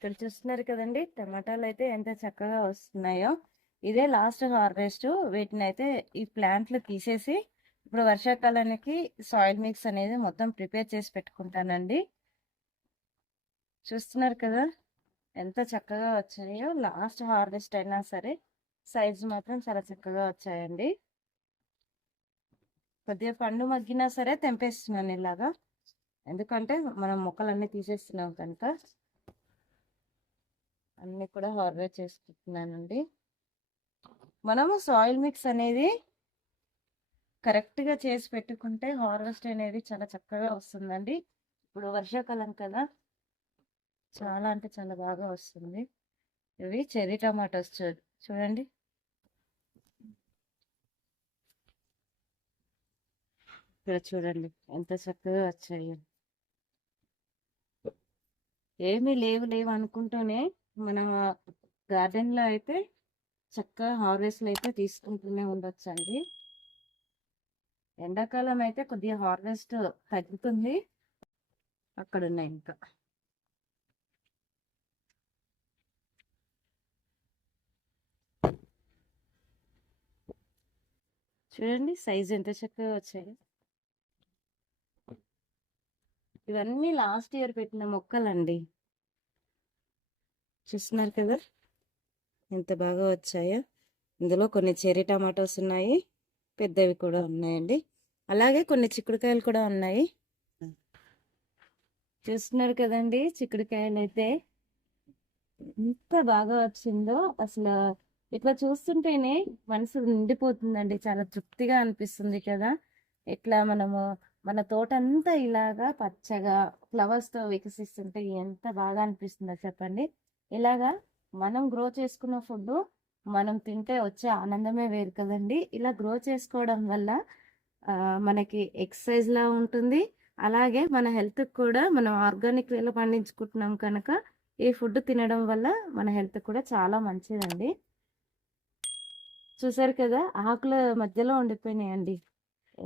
ఇక్కడ చూస్తున్నారు కదండి, టమాటాలు అయితే ఎంత చక్కగా వస్తున్నాయో. ఇదే లాస్ట్ హార్వెస్ట్. వీటిని అయితే ఈ ప్లాంట్లు తీసేసి ఇప్పుడు వర్షాకాలానికి సాయిల్ మిక్స్ అనేది మొత్తం ప్రిపేర్ చేసి పెట్టుకుంటానండి. చూస్తున్నారు కదా ఎంత చక్కగా వచ్చాయో. లాస్ట్ హార్వెస్ట్ అయినా సరే సైజు మాత్రం చాలా చక్కగా వచ్చాయండి. కొద్దిగా పండు మగ్గినా సరే తెంపేస్తున్నాను ఇలాగా, ఎందుకంటే మనం మొక్కలన్నీ తీసేస్తున్నాం కనుక. అన్ని కూడా హార్వెస్ట్ చేసుకుంటున్నానండి. మనము సాయిల్ మిక్స్ అనేది కరెక్ట్గా చేసి పెట్టుకుంటే హార్వెస్ట్ అనేది చాలా చక్కగా వస్తుందండి. ఇప్పుడు వర్షాకాలం కదా, చాలా అంటే చాలా బాగా వస్తుంది. ఇవి చెర్రీ టమాటోస్ చూడండి. ఇక్కడ చూడండి ఎంత చక్కగా వచ్చాయో. ఏమీ లేవు లేవు అనుకుంటూనే మన గార్డెన్లో అయితే చక్కగా హార్వెస్ట్లు అయితే తీసుకుంటూనే ఉండొచ్చండి. ఎండాకాలం అయితే కొద్దిగా హార్వెస్ట్ తగ్గుతుంది. అక్కడ ఉన్నాయి ఇంకా. చూడండి సైజ్ ఎంత చక్కగా వచ్చాయి. ఇవన్నీ లాస్ట్ ఇయర్ పెట్టిన మొక్కలండి. చూస్తున్నారు కదా ఎంత బాగా వచ్చాయో. ఇందులో కొన్ని చెర్రీ టమాటోస్ ఉన్నాయి, పెద్దవి కూడా ఉన్నాయండి. అలాగే కొన్ని చిక్కుడుకాయలు కూడా ఉన్నాయి. చూస్తున్నారు కదండి, చిక్కుడుకాయలు అయితే ఎంత బాగా వచ్చిందో అసలు. ఇట్లా చూస్తుంటేనే మనసు నిండిపోతుందండి, చాలా తృప్తిగా అనిపిస్తుంది కదా. ఇట్లా మనము మన తోటంతా ఇలాగా పచ్చగా ఫ్లవర్స్ తో వికసిస్తుంటే ఎంత బాగా అనిపిస్తుందో చెప్పండి. ఇలాగా మనం గ్రో చేసుకున్న ఫుడ్ మనం తింటే వచ్చే ఆనందమే వేరు కదండి. ఇలా గ్రో చేసుకోవడం వల్ల మనకి ఎక్సర్సైజ్ లా ఉంటుంది. అలాగే మన హెల్త్ కూడా మనం ఆర్గానిక్ వేలో పండించుకుంటున్నాం కనుక ఈ ఫుడ్ తినడం వల్ల మన హెల్త్ కూడా చాలా మంచిదండి. చూసారు కదా ఆకుల మధ్యలో ఉండిపోయినాయండి.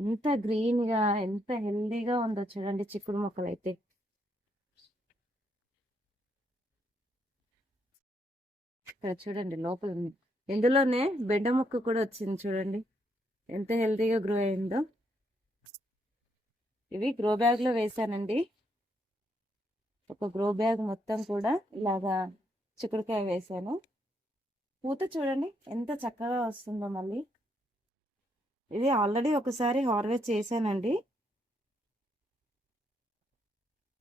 ఎంత గ్రీన్ గా ఎంత హెల్దీగా ఉందో చూడండి చిక్కుడు మొక్కలు అయితే. ఇక్కడ చూడండి లోపల ఉంది. ఇందులోనే బెండ మొక్క కూడా వచ్చింది చూడండి ఎంత హెల్దీగా గ్రో అయిందో. ఇవి గ్రో బ్యాగ్ లో వేసానండి. ఒక గ్రో బ్యాగ్ మొత్తం కూడా ఇలాగా చిక్కుడుకాయ వేసాను. పూత చూడండి ఎంత చక్కగా వస్తుందో. మళ్ళీ ఇది ఆల్రెడీ ఒకసారి హార్వెస్ట్ చేశానండి.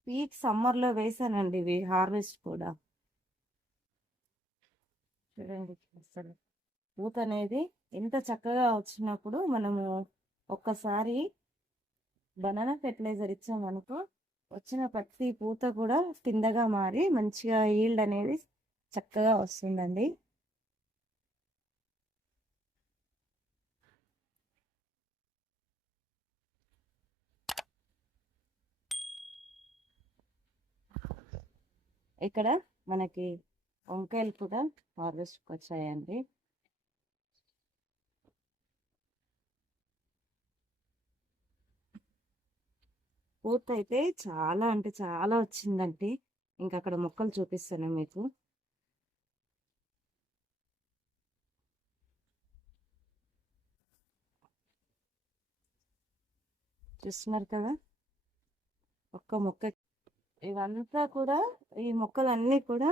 పీక్ సమ్మర్ లో వేసానండి ఇవి హార్వెస్ట్ కూడా. చూడండి అసలు పూత అనేది ఎంత చక్కగా వచ్చినప్పుడు మనము ఒక్కసారి బనానా ఫెర్టిలైజర్ ఇచ్చామనుకో వచ్చిన ప్రతి పూత కూడా కిందగా మారి మంచిగా ఈల్డ్ అనేది చక్కగా వస్తుందండి. ఇక్కడ మనకి వంకాయలు కూడా హార్వెస్ట్కి వచ్చాయండి. పూత అయితే చాలా అంటే చాలా వచ్చిందండి. ఇంకా అక్కడ మొక్కలు చూపిస్తాను మీకు. చూస్తున్నారు కదా ఒక్క మొక్క. ఇవంతా కూడా ఈ మొక్కలన్నీ కూడా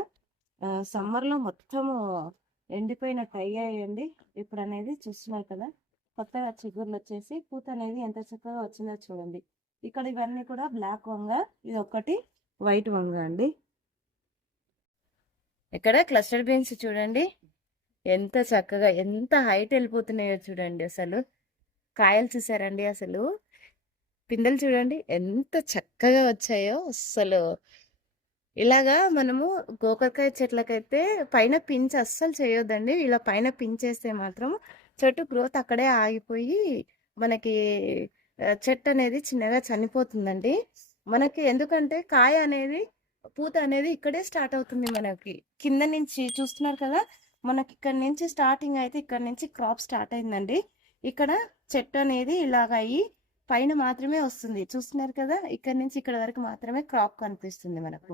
సమ్మర్లో మొత్తము ఎండిపోయినట్టు అయ్యాయండి. ఇప్పుడు అనేది చూస్తున్నారు కదా కొత్తగా చిగుర్లు వచ్చేసి పూత అనేది ఎంత చక్కగా వచ్చిందో చూడండి. ఇక్కడ ఇవన్నీ కూడా బ్లాక్ వంగ, ఇది ఒకటి వైట్ వంగ అండి. ఇక్కడ క్లస్టర్ బీన్స్ చూడండి ఎంత చక్కగా ఎంత హైట్ వెళ్ళిపోతున్నాయో చూడండి. అసలు కాయలు చూసారండి, అసలు పిందెలు చూడండి ఎంత చక్కగా వచ్చాయో. అసలు ఇలాగా మనము గోకరకాయ చెట్లకైతే పైన పించ్ అస్సలు చేయొద్దండి. ఇలా పైన పించేస్తే మాత్రం చెట్టు గ్రోత్ అక్కడే ఆగిపోయి మనకి చెట్టు అనేది చిన్నగా చనిపోతుందండి. మనకి ఎందుకంటే కాయ అనేది పూత అనేది ఇక్కడే స్టార్ట్ అవుతుంది. మనకి కింద నుంచి చూస్తున్నారు కదా, మనకి ఇక్కడ నుంచి స్టార్టింగ్ అయితే ఇక్కడ నుంచి క్రాప్ స్టార్ట్ అయిందండి. ఇక్కడ చెట్టు అనేది ఇలాగ అయ్యి పైన మాత్రమే వస్తుంది. చూస్తున్నారు కదా ఇక్కడ నుంచి ఇక్కడ వరకు మాత్రమే క్రాప్ కనిపిస్తుంది మనకు.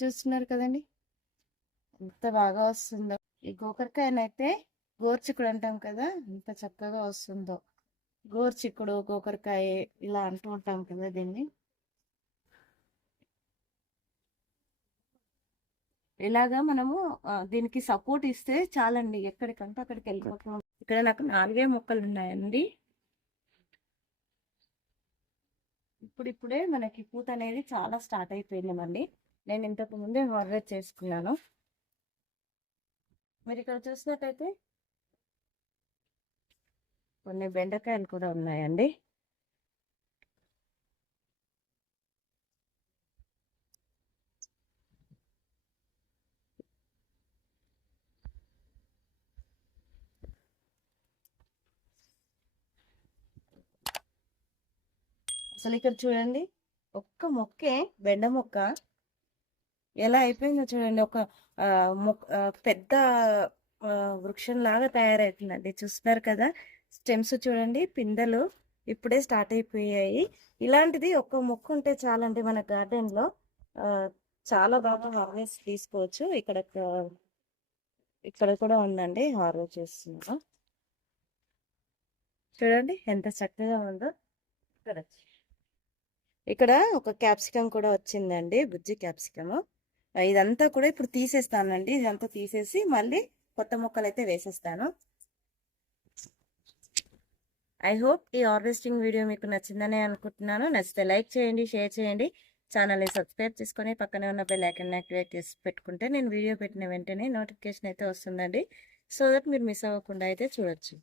చూస్తున్నారు కదండి ఎంత బాగా వస్తుందో. ఈ గోకరకాయనైతే గోర్చిక్కుడు అంటాం కదా, ఎంత చక్కగా వస్తుందో. గోర్చిక్కుడు గోకరకాయ ఇలా అంటూ ఉంటాం కదా దీన్ని. ఇలాగా మనము దీనికి సపోర్ట్ ఇస్తే చాలండి, ఎక్కడికంటే అక్కడికి వెళ్ళిపోతాం. ఇక్కడ నాకు 4 మొక్కలు ఉన్నాయండి. ఇప్పుడిప్పుడే మనకి పూత అనేది చాలా స్టార్ట్ అయిపోయిందండి. నేను ఇంతకు ముందే హార్వెస్ట్ చేసుకున్నాను. మీరు ఇక్కడ చూసినట్టయితే కొన్ని బెండకాయలు కూడా ఉన్నాయండి. అసలు ఇక్కడ చూడండి, ఒక్క మొక్కే బెండ మొక్క ఎలా అయిపోయిందో చూడండి. ఒక పెద్ద వృక్షం లాగా తయారవుతుందండి. చూస్తున్నారు కదా, స్టెమ్స్ చూడండి, పిందెలు ఇప్పుడే స్టార్ట్ అయిపోయాయి. ఇలాంటిది ఒక్క మొక్క ఉంటే చాలండి మన గార్డెన్ లో. చాలా బాగా హార్వెస్ట్ తీసుకోవచ్చు. ఇక్కడ కూడా ఉందండి, హార్వెస్ట్ చేస్తున్నాను. చూడండి ఎంత చక్కగా ఉందో. ఇక్కడ ఒక క్యాప్సికం కూడా వచ్చిందండి, బుజ్జి క్యాప్సికమ్. ఇదంతా కూడా ఇప్పుడు తీసేస్తానండి. ఇదంతా తీసేసి మళ్ళీ కొత్త మొక్కలు అయితే వేసేస్తాను. ఐ హోప్ ఈ హార్వెస్టింగ్ వీడియో మీకు నచ్చిందని అనుకుంటున్నాను. నచ్చితే లైక్ చేయండి, షేర్ చేయండి, ఛానల్ని సబ్స్క్రైబ్ చేసుకొని పక్కనే ఉన్న బెల్ ఐకాన్ యాక్టివేట్ చేసి పెట్టుకుంటే నేను వీడియో పెట్టిన వెంటనే నోటిఫికేషన్ అయితే వస్తుందండి. సో దట్ మీరు మిస్ అవ్వకుండా అయితే చూడొచ్చు.